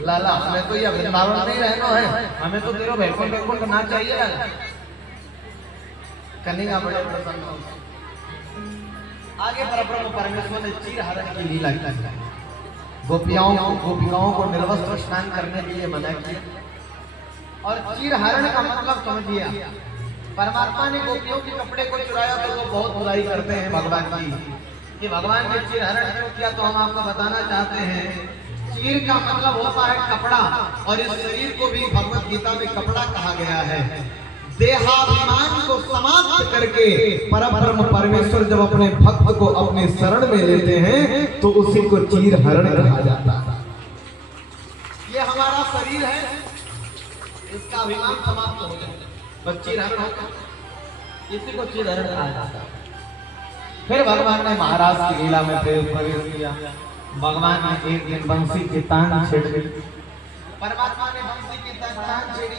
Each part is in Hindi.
लाला हमें तो ये वृंदावन में रहना है, हमें तो तेरा वैकुंठ वैकुंठ ना चाहिए लाला। कन्हैया बड़े प्रसन्न हो। आगे परब्रह्म परमेश्वर ने चीर हरण की लीला की, गोपिकाओं को निर्वस्त्र स्नान करने के लिए मना किया। और चीर हरण का मतलब समझिए, परमात्मा ने गोपियों के कपड़े को चुराया तो वो बहुत बुराई करते हैं भगवान की कि भगवान ने चीर हरण क्यों किया। तो हम आपको बताना चाहते हैं, चीर का मतलब होता है कपड़ा, और इस शरीर को भी भगवत गीता में कपड़ा कहा गया है। देहाभिमान को समाप्त करके परब्रह्म परमेश्वर जब अपने भक्त को अपने शरण में लेते हैं तो उसी को चीर हरण कहा जाता है। ये हमारा शरीर है, इसका अभिमान समाप्त हो जाए बस चीर हरण होता, इसी को चीर हरण कहा जाता है। फिर भगवान ने महाराज की लीला में प्रवेश किया। भगवान ने एक दिन बंसी की तान छेड़ दी, परमात्मा ने बंसी की तान छेड़ी।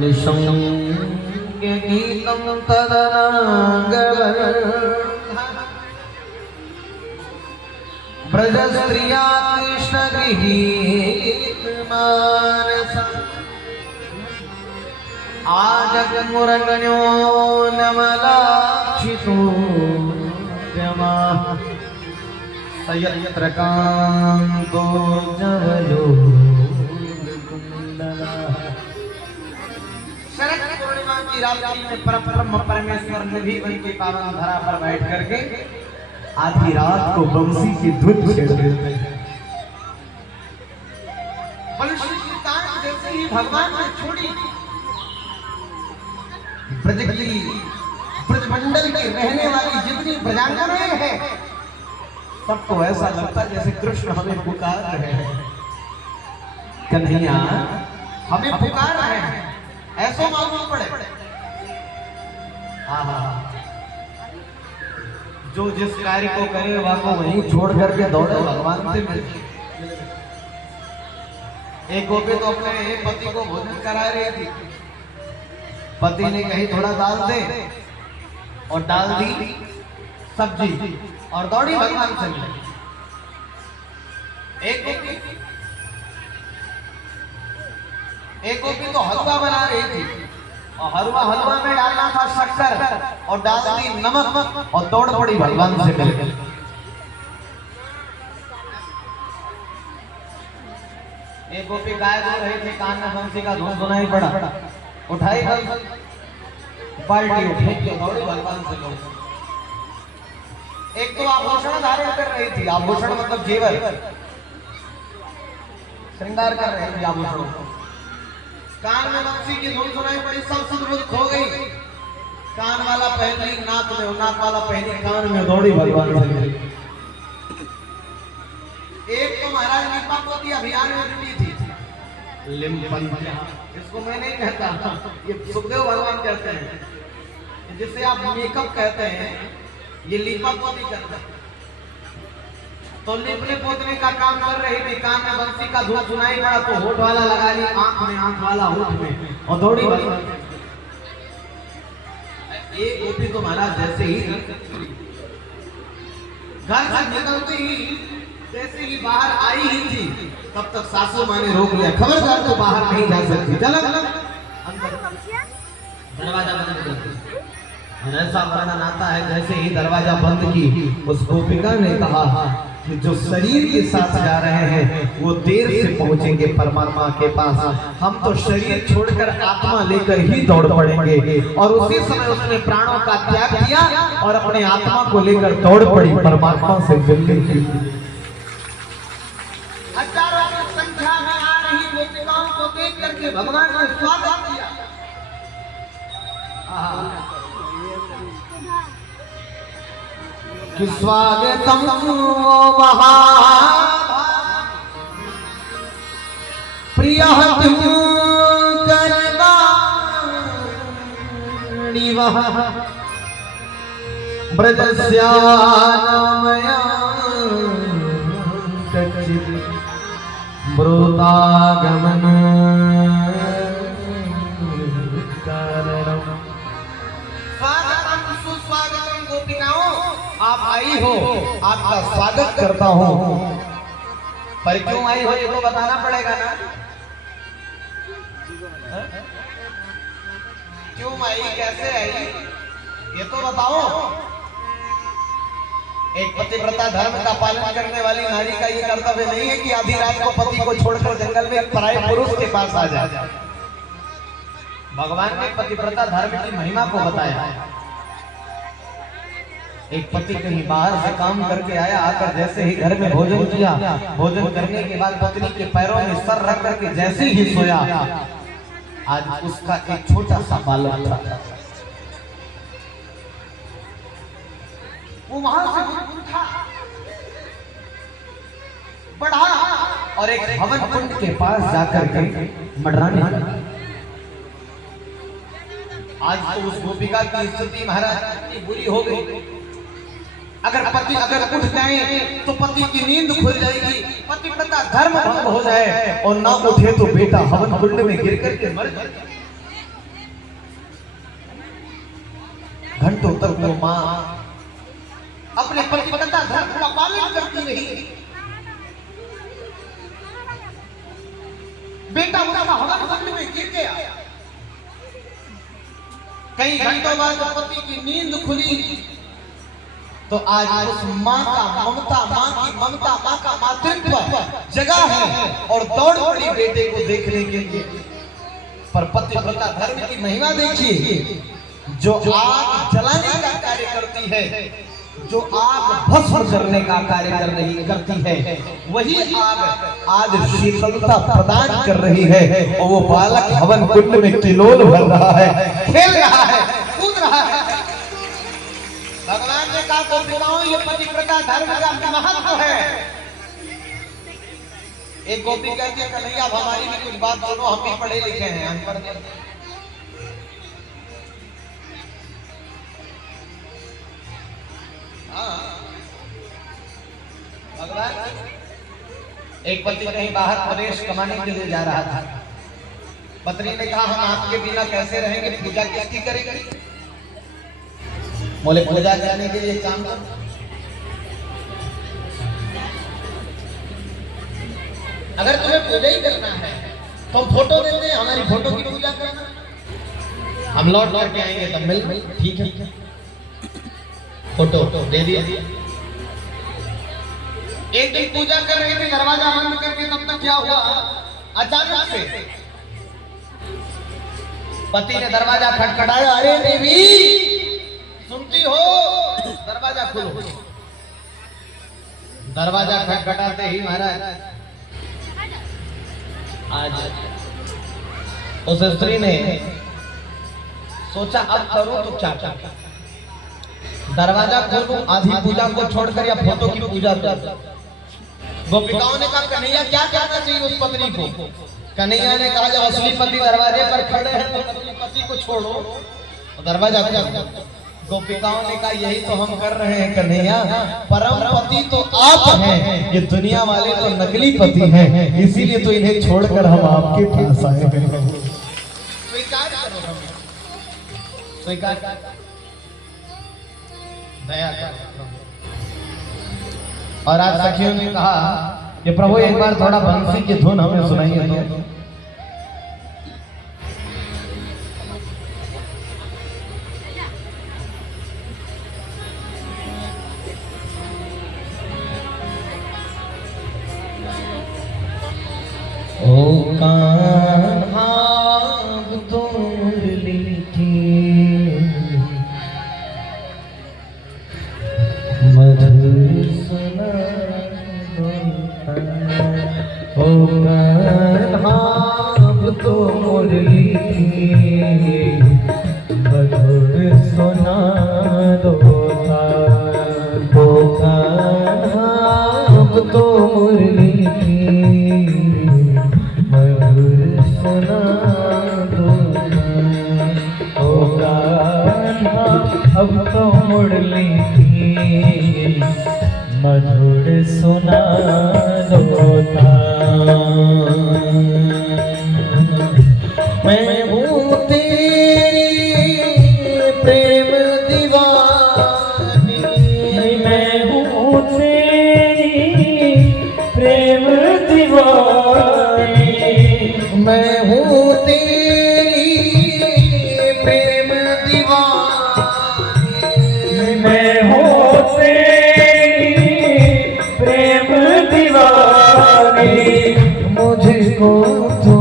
निशंगीतं तदनागवन् ब्रजस्त्रिया कृष्णगृहीतमानसम् आजगन्मुरगण्यो नमलाक्षितो यमः सयत्र कान्तो जवलो शरद पूर्णिमा की रात्रि में परब्रह्म परमेश्वर निधि बन के पावन धरा पर बैठ करके आधी रात को बंसी की धुन छेड़ देते हैं। बंसी की तान जैसे ही भगवान ने छोड़ी, ब्रजमंडल की रहने वाली जितनी प्रजांगनाएं हैं सबको ऐसा लगता है जैसे कृष्ण हमें पुकार रहे हैं, कन्हैया हमें पुकार रहे हैं, ऐसा मालूम पड़े। जो जिस कार्य को करे वह को वहीं छोड़ करके दौड़े भगवान से मिलते। एक गोपी तो अपने पति को भोजन करा रही थी, पति ने कही थोड़ा दाल दे और डाल दी सब्जी और दौड़ी भगवान से मिले। एक गोपी तो हलवा बना रही थी और हलवा में डालना था शक्कर और डाल दी नमक और दौड़ पड़ी भगवान से मिलकर। एक गोपी गाय धो रही थी, कान में बंसी का धुन सुनाई पड़ा, उठाई बाल्टी उठी दौड़ी भगवान से मिलकर। एक तो आभूषण धारण कर रही थी, आभूषण मतलब जेवर, श्रृंगार कर रही थी आभूषणों को। कान में बंसी की धुन सुनाई पड़ी, सब सुध खो गई। कान वाला पहली नाक में, नाक वाला पहली कान में, दौड़ी भगवान से मिली। एक तो महाराज लिपा पोती अभियान में जुटी थी, लिम्पन, इसको मैं नहीं कहता, ये सुखदेव भगवान कहते हैं, जिसे आप मेकअप कहते हैं, ये लिपा पोती करता है। तो लिपने पोतने का काम कर रही थी, कान में बंसी का धुन सुनाई पड़ा तो होठ वाला लगा ली आंख में, आंख वाला होठ में, और दौड़ी भगवान। एक गोपी तो महाराज जैसे ही घर से निकलते ही, जैसे ही बाहर आई ही थी, तब तक सासू माँ ने रोक लिया, खबरदार तो बाहर नहीं जा सकती, चलो दरवाजा बंद कर दो। ऐसा वर्णन आता है जैसे ही दरवाजा बंद की, उस गोपिका ने कहा कि जो शरीर के साथ जा रहे हैं वो देर से पहुंचेंगे परमात्मा के पास, हम तो शरीर छोड़कर आत्मा लेकर ही दौड़ पड़ेंगे। और उसी समय उसने प्राणों का त्याग किया और अपने आत्मा को लेकर दौड़ पड़ी परमात्मा से मिलने के लिए। हजारों की संख्या में आ रही गोपिकाओं को देख करके भगवान ने स्वागत किया। कि स्वागतम महा प्रिय करवा निवाह ब्रजस्यामया कच्चित् ब्रूतागमन कारणम। स्वागतम सुस्वागतम गोपिकाओं, आप आई हो, आपका स्वागत करता हूँ। पर क्यों आई हो ये तो बताना पड़ेगा ना। क्यों आई, कैसे आई, ये तो बताओ। एक पतिव्रता धर्म का पालन करने वाली नारी का ये कर्तव्य नहीं है कि आधी रात को पति को छोड़कर जंगल में पराये पुरुष के पास आ जाए। भगवान ने पतिव्रता धर्म की महिमा को बताया। एक पति कहीं बाहर से काम करके आया, आकर जैसे ही घर में भोजन किया, भोजन करने के बाद पत्नी के पैरों में सर रख करके जैसे ही सोया, आज उसका एक छोटा सा बालक था, वो वहां से उठा, बढ़ा और एक हवन कुंड के पास जाकर के मडराने लगा। आज तो उस गोपिका की स्थिति महाराज इतनी बुरी हो गई, अगर पति अगर उठ जाए तो पति की नींद खुल जाएगी, पतिव्रता धर्म भंग हो जाए, और ना उठे तो बेटा हवन कुंड में गिर करके मर जाए। घंटों तक वो मां अपने पतिव्रता धर्म का पालन करती रही। बेटा उसका हवन कुंड में गिर गया। कई घंटों बाद पति की नींद खुली तो आज उस मां का ममता, मां की ममता, मां का मातृत्व जगा है और दौड़ पड़ी बेटे को देखने के लिए। पर पतिव्रता धर्म की महिमा देखिए, जो आग जलाने का कार्य करती है, जो आग भस्म करने का कार्य करती है, वही आग आज शीतलता प्रदान कर रही है। और वो बालक हवन कुंड में किलोल भर रहा है, खेल रहा है, कूद रहा है। भगवान ने कहा गोपिकाओं, ये पतिव्रता धर्म का महत्व है। एक गोपी कहती है कन्हैया हमारी भी कुछ बात सुनो, हम भी पढ़े लिखे हैं, अनपढ़ नहीं। भगवान, एक पति कहीं बाहर प्रदेश कमाने के लिए जा रहा था। पत्नी ने कहा हम आपके बिना कैसे रहेंगे, पूजा किसकी करेंगे? बोले पूजा करने के लिए काम करो। अगर तुम्हें पूजा ही करना है तो हम फोटो देते हैं, हमारी फोटो की पूजा करना, हम लौट के आएंगे तब मिल। ठीक है, फोटो दे दिया। एक दिन पूजा कर रहे थे, दरवाजा बंद करके, तब तक क्या हुआ, अचानक से पति ने दरवाजा खटखटाया। अरे देवी सुनती हो, दरवाजा खोलो। दरवाजा खटखटाते ही महाराज आज उस स्त्री ने सोचा अब करूं तो क्या करूं, दरवाजा खोलूं आधी पूजा को छोड़कर या फोटो की पूजा करूं। गोपिकाओं ने कहा कन्हैया क्या कहना चाहिए उस पत्नी को? कन्हैया ने कहा जब असली पति दरवाजे पर खड़े हैं तो अपने पति को छोड़ो और दरवाजा खोलो। गोपिकाओं ने कहा यही तो हम कर रहे हैं कन्हैया, परम पति तो आप हैं, ये दुनिया वाले तो नकली पति हैं, इसीलिए तो इन्हें छोड़कर हम आपके पास आए हैं। स्वीकार करो, स्वीकार दया करो। और आज सखियों ने कहा कि प्रभु एक बार थोड़ा बंसी की धुन हमें सुनाइए तो। ओ कान्हा दूरली की मधुर सुना, ओ कान्हा अब तो मुरली की मधुर सुना दो था। मैं हूँ तेरी प्रेम दीवानी, मैं हूँ तेरी प्रेम दीवानी, मैं हूँ तेरी प्रेम दीवानी, मैं हूँ तेरी प्रेम दीवानी। मुझको तू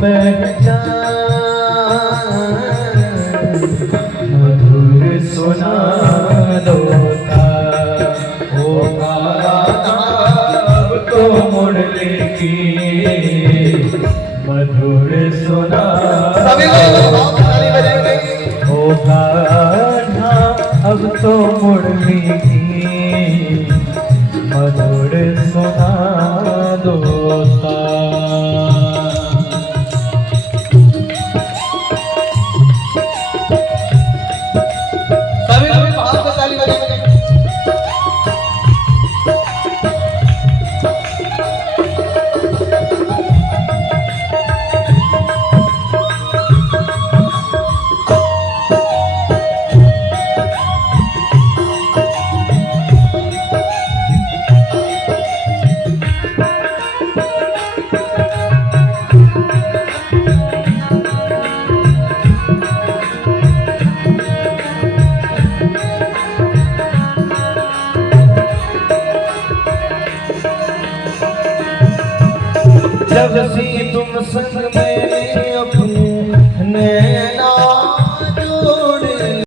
पहचान, मधुर सुना दो था। होगा अब तो मुरली की मधुर सुना। सभी लोग ताली बजाएंगे। होगा अब तो मुरली